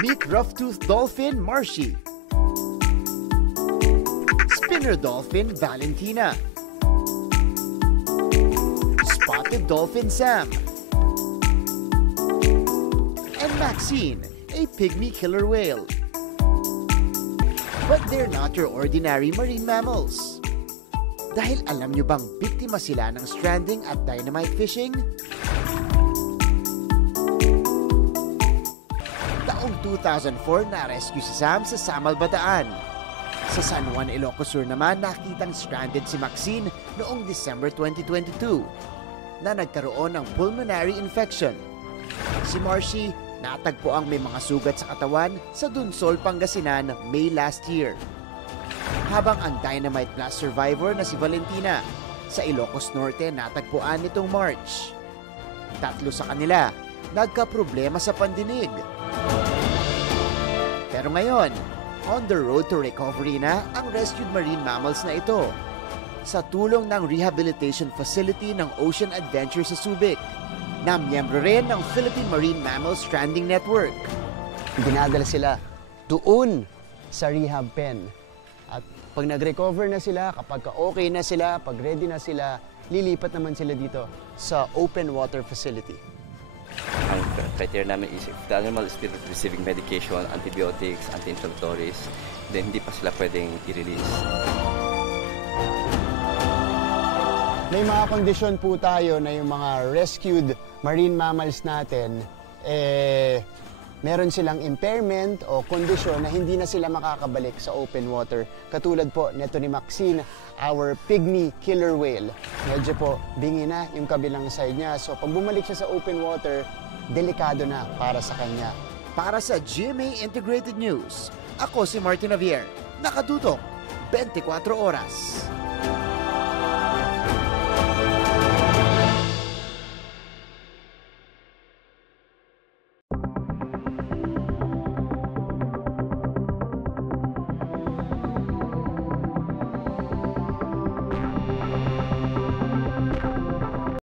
Meet rough-toothed dolphin Marshy. Spinner dolphin Valentina. Spotted dolphin Sam. And Maxine, a pygmy killer whale. But they're not your ordinary marine mammals. Dahil alam nyo bang biktima sila ng stranding at dynamite fishing? Taong 2004 na-rescue si Sam sa Samal, Bataan. Sa San Juan, Ilocos Sur naman nakitang stranded si Maxine noong December 2022 na nagkaroon ng pulmonary infection. Si Marshy natagpo ang may mga sugat sa katawan sa Dunsol, Pangasinan, May last year. Habang ang Dynamite Blast survivor na si Valentina sa Ilocos Norte natagpuan nitong March. 3 sa kanila nagka-problema sa pandinig. Pero ngayon, on the road to recovery na ang rescued marine mammals na ito sa tulong ng rehabilitation facility ng Ocean Adventure sa Subic na miyembro rin ng Philippine Marine Mammal Stranding Network. Dinadala sila doon sa rehab pen. At pag nag-recover na sila, kapag okay na sila, pag ready na sila, lilipat naman sila dito sa open water facility. Ang criteria namin is if the animal is still receiving medication, antibiotics, anti-inflammatories, then hindi pa sila pwedeng i-release. May mga kondisyon po tayo na yung mga rescued marine mammals natin, meron silang impairment o kondisyon na hindi na sila makakabalik sa open water. Katulad po neto ni Maxine, our pygmy killer whale. Medyo po bingi na yung kabilang side niya. So pag bumalik siya sa open water, delikado na para sa kanya. Para sa GMA Integrated News, ako si Martin Javier. Nakatutok 24 oras.